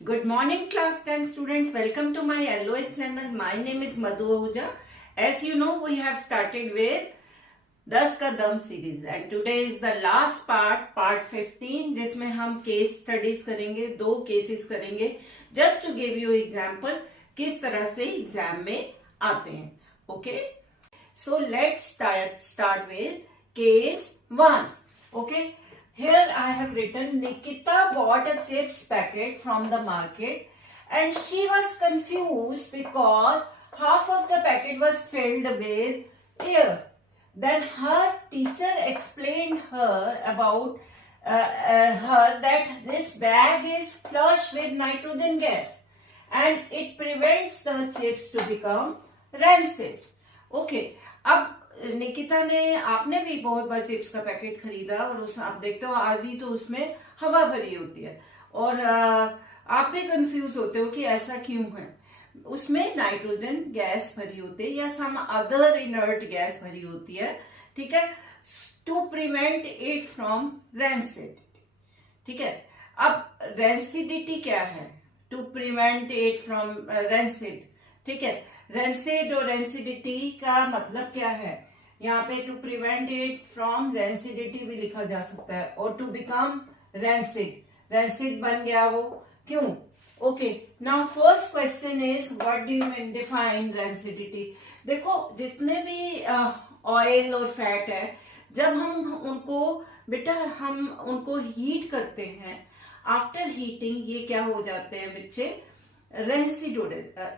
Good morning, class 10 students. Welcome to my LOH channel. My name is Madhu Ahuja. As you know, we have started with 10 का दम series and today is the last part 15, जिसमें हम case studies करेंगे, 2 cases करेंगे just to give you example किस तरह से exam में आते हैं. Okay, so let's start with case 1. Okay, here I have written Nikita bought a chips packet from the market and she was confused because half of the packet was filled with air. Then her teacher explained her about her that this bag is flush with nitrogen gas and it prevents the chips to become rancid. Okay, अब निकिता ने, आपने भी बहुत बार chips का packet खरीदा और उस आप देखते हो आधी तो उसमें हवा भरी होती है और आप भी कंफ्यूज होते हो कि ऐसा क्यों है. उसमें नाइट्रोजन गैस भरी होती है या सम अदर इनर्ट गैस भरी होती है. ठीक है, to prevent it from rancidity. ठीक है, अब रेंसिडिटी क्या है? To prevent it from rancid. ठीक है, रेंसिड और रेंसिडिटी का मतलब क्या है? यहाँ पे to prevent it from rancidity भी लिखा जा सकता है और टू बिकम रेंसिड. रेंसिड बन गया वो, क्यों? Okay, now first question is what do you mean define rancidity. देखो, जितने भी ऑयल और फैट है, जब हम उनको हीट करते हैं, आफ्टर हीटिंग ये क्या हो जाते हैं बच्चे? रेंसिड.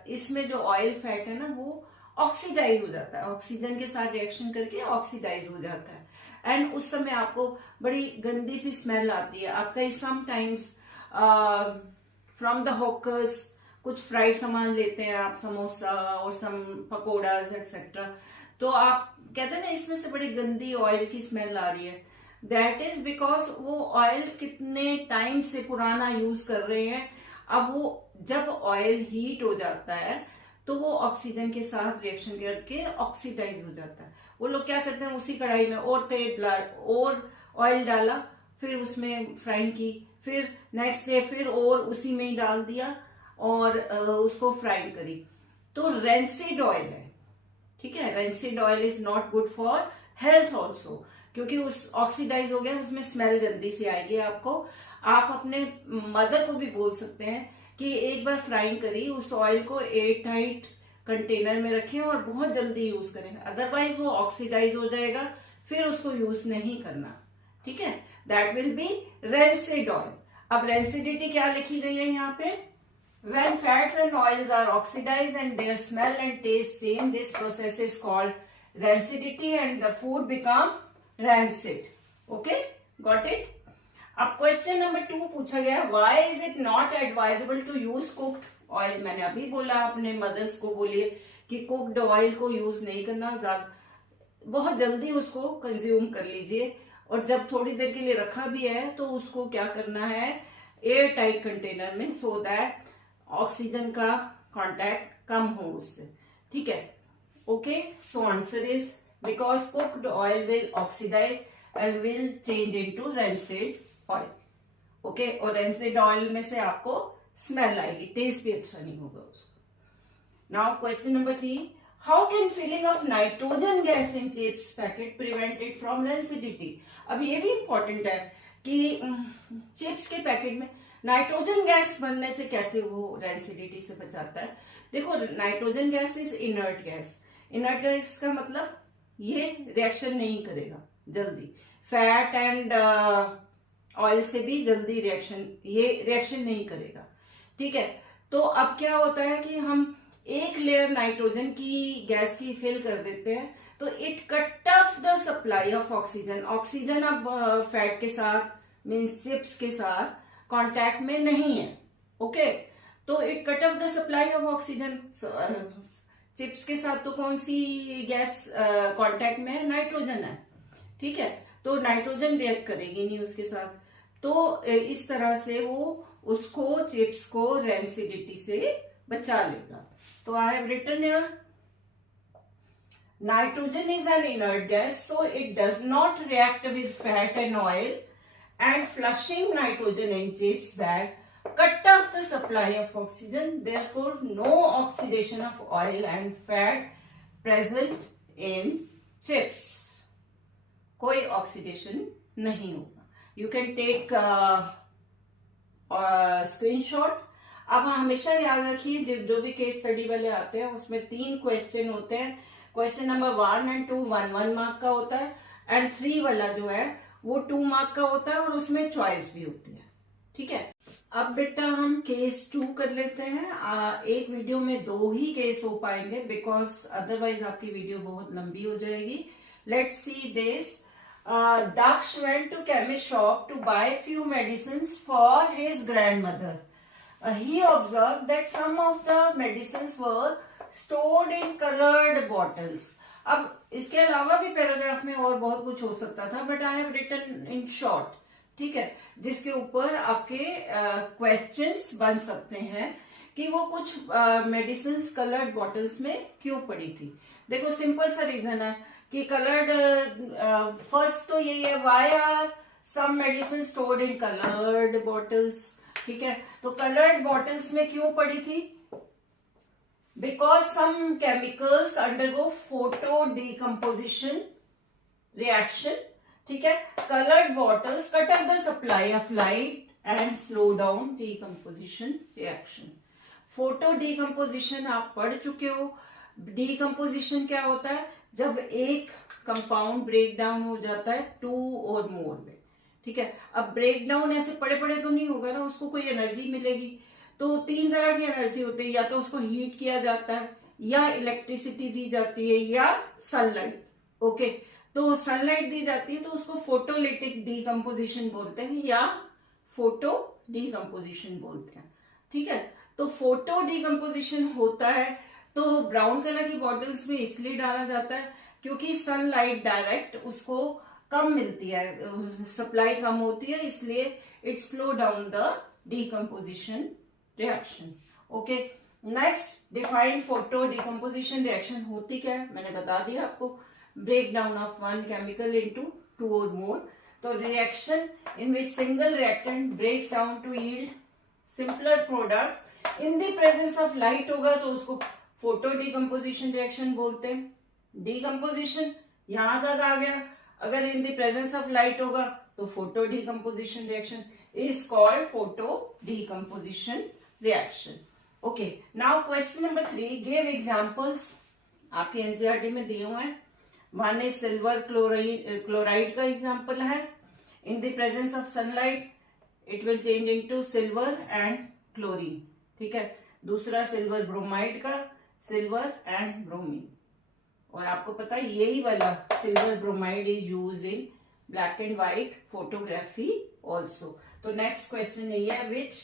इसमें जो ऑयल फैट है ना, वो ऑक्सीडाइज हो जाता है, ऑक्सीजन के साथ रिएक्शन करके ऑक्सीडाइज हो जाता है एंड उस समय आपको बड़ी गंदी सी स्मेल आती है. आपका समटाइम्स फ्रॉम द हॉकर्स कुछ फ्राइड सामान लेते हैं आप, समोसा और सम पकोड़ाज एक्सेट्रा, तो आप कहते हैं ना इसमें से बड़ी गंदी ऑयल की स्मेल आ रही है. दैट इज बिकॉज वो ऑयल कितने टाइम से पुराना यूज कर रहे हैं. अब वो जब ऑयल हीट हो जाता है तो वो ऑक्सीजन के साथ रिएक्शन करके ऑक्सीडाइज हो जाता है. वो लोग क्या करते हैं, उसी कढ़ाई में और तेल और ऑयल डाला, फिर उसमें फ्राइंग की, फिर नेक्स्ट डे फिर और उसी में ही डाल दिया और उसको फ्राई करी, तो रेंसिड ऑयल है. ठीक है, rancid oil is not good for health also, क्योंकि उस ऑक्सीडाइज हो गया, उसमें स्मेल गंदी सी आएगी आपको. आप अपने मदर को भी बोल सकते हैं कि एक बार फ्राइंग करी उस ऑयल को एयर टाइट कंटेनर में रखें और बहुत जल्दी यूज करें, अदरवाइज वो ऑक्सीडाइज हो जाएगा, फिर उसको यूज नहीं करना. ठीक है, that will be rancid oil. अब रेंसिडिटी क्या लिखी गई है यहाँ पे? When fats and oils are oxidized and their smell and taste change, this process is called rancidity and the food become rancid. Okay, got it? अब question number 2 पूछा गया, why is it not advisable to use cooked oil. मैंने अभी बोला, अपने mother's को बोलिए कि कुक्ड ऑयल को यूज नहीं करना, बहुत जल्दी उसको कंज्यूम कर लीजिए और जब थोड़ी देर के लिए रखा भी है तो उसको क्या करना है, एयर टाइट कंटेनर में, सो दैट ऑक्सीजन का कांटेक्ट कम हो उससे. ठीक है, okay, so answer is because cooked oil will oxidise and will change into rancid oil. Okay, और रेंसिड ऑयल में से आपको स्मेल आएगी, टेस्ट भी अच्छा नहीं होगा उसका. Now question number 3, how can filling of nitrogen gas in chips packet prevent it from rancidity. अब ये भी इंपॉर्टेंट है कि चिप्स के पैकेट में नाइट्रोजन गैस बनने से कैसे वो रेंसिडिटी से बचाता है. देखो, nitrogen gas is inert gas. Inert gas का मतलब ये रिएक्शन नहीं करेगा जल्दी, फैट एंड ऑयल से भी जल्दी ये रिएक्शन नहीं करेगा. ठीक है, तो अब क्या होता है कि हम एक लेयर नाइट्रोजन की गैस की फिल कर देते हैं, तो it cut off the supply of oxygen. Oxygen अब फैट के साथ मीन्स चिप्स के साथ कांटेक्ट में नहीं है. ओके, तो it cut off the supply of oxygen. Chips के साथ तो कौन सी गैस कांटेक्ट में है? नाइट्रोजन है. ठीक है, तो नाइट्रोजन रिएक्ट करेगी नहीं उसके साथ, तो इस तरह से वो उसको, चिप्स को रेंसिडिटी से बचा लेगा. तो I have written here, nitrogen is an inert gas, so it does not react with fat and oil and flushing nitrogen in chips bag cut off the the supply of oxygen, therefore no oxidation of oil and fat present in chips. कोई oxidation नहीं होगा. You can take screenshot. अब हमेशा याद रखिए जो भी case study वाले आते हैं उसमें 3 क्वेश्चन होते हैं. क्वेश्चन नंबर 1 and 2 1 मार्क का होता है, एंड 3 वाला जो है वो 2 मार्क का होता है, और उसमें चॉइस भी होती है. ठीक है. अब बेटा हम केस 2 कर लेते हैं. एक वीडियो में 2 ही केस हो पाएंगे, बिकॉज अदरवाइज आपकी वीडियो बहुत लंबी हो जाएगी. Let's see this. Daksh went to chemist shop to buy few medicines for his grandmother. He observed that some of the medicines were stored in colored bottles. अब इसके अलावा भी पैराग्राफ में और बहुत कुछ हो सकता था, but I have written in short. ठीक है. जिसके ऊपर आपके क्वेश्चंस बन सकते हैं कि वो कुछ मेडिसिन कलर्ड बॉटल्स में क्यों पड़ी थी. देखो सिंपल सा रीजन है कि कलर्ड, फर्स्ट तो यही है, why are some medicine stored in coloured bottles. ठीक है. तो कलर्ड बॉटल्स में क्यों पड़ी थी? Because some chemicals undergo photo decomposition reaction. ठीक है. Coloured bottles cut off the supply of light and slow down decomposition reaction. Photo decomposition आप पढ़ चुके हो. डिकम्पोजिशन क्या होता है? जब एक कंपाउंड ब्रेक डाउन हो जाता है 2 और मोर में. ठीक है. अब ब्रेक डाउन ऐसे पड़े पड़े तो नहीं होगा ना, उसको कोई एनर्जी मिलेगी. तो 3 तरह की एनर्जी होती है, या तो उसको हीट किया जाता है, या इलेक्ट्रिसिटी दी जाती है, या सनलाइट. ओके. तो सनलाइट दी जाती है तो उसको फोटोलिटिक डिकम्पोजिशन बोलते हैं, या फोटो डिकम्पोजिशन बोलते हैं. ठीक है. तो फोटो डिकम्पोजिशन होता है तो ब्राउन कलर की बॉटल्स में इसलिए डाला जाता है क्योंकि सनलाइट डायरेक्ट उसको कम मिलती है, सप्लाई कम होती है, इसलिए it slow down the decomposition reaction. Okay. Next, define photo decomposition reaction होती क्या है मैंने बता दिया आपको. Break down of one chemical into 2 और मोर. तो reaction in which single reactant breaks down to yield simpler products in the presence of light होगा तो उसको फोटो डिकम्पोजिशन रिएक्शन बोलते हैं. डिकम्पोजिशन यहां तक आ गया. अगर इन द प्रेजेंस ऑफ लाइट होगा तो photo decomposition reaction is called photo decomposition reaction. Okay. Now question number 3, give examples. आपके एनसीईआरटी में दिए हुए हैं. 1 इज सिल्वर क्लोराइड का एग्जांपल है. इन the presence of sunlight it will change into silver and chlorine. ठीक है. दूसरा सिल्वर ब्रोमाइड का, सिल्वर एंड ब्रोमीन. और आपको पता है यही वाला silver bromide is use in black and white photography also. तो नेक्स्ट क्वेश्चन यही है, which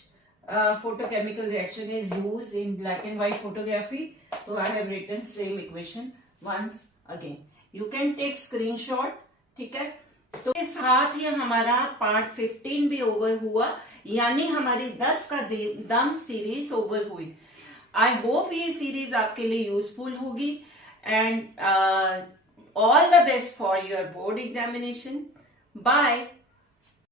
photochemical reaction is use in black and white photography. तो I have written same equation once again. You can take screenshot. ठीक है. तो इस साथ ही हमारा पार्ट 15 भी ओवर हुआ, यानी हमारी 10 का दम सीरीज ओवर हुई. आई होप ये सीरीज आपके लिए यूजफुल होगी, and all the best for your board examination. Bye.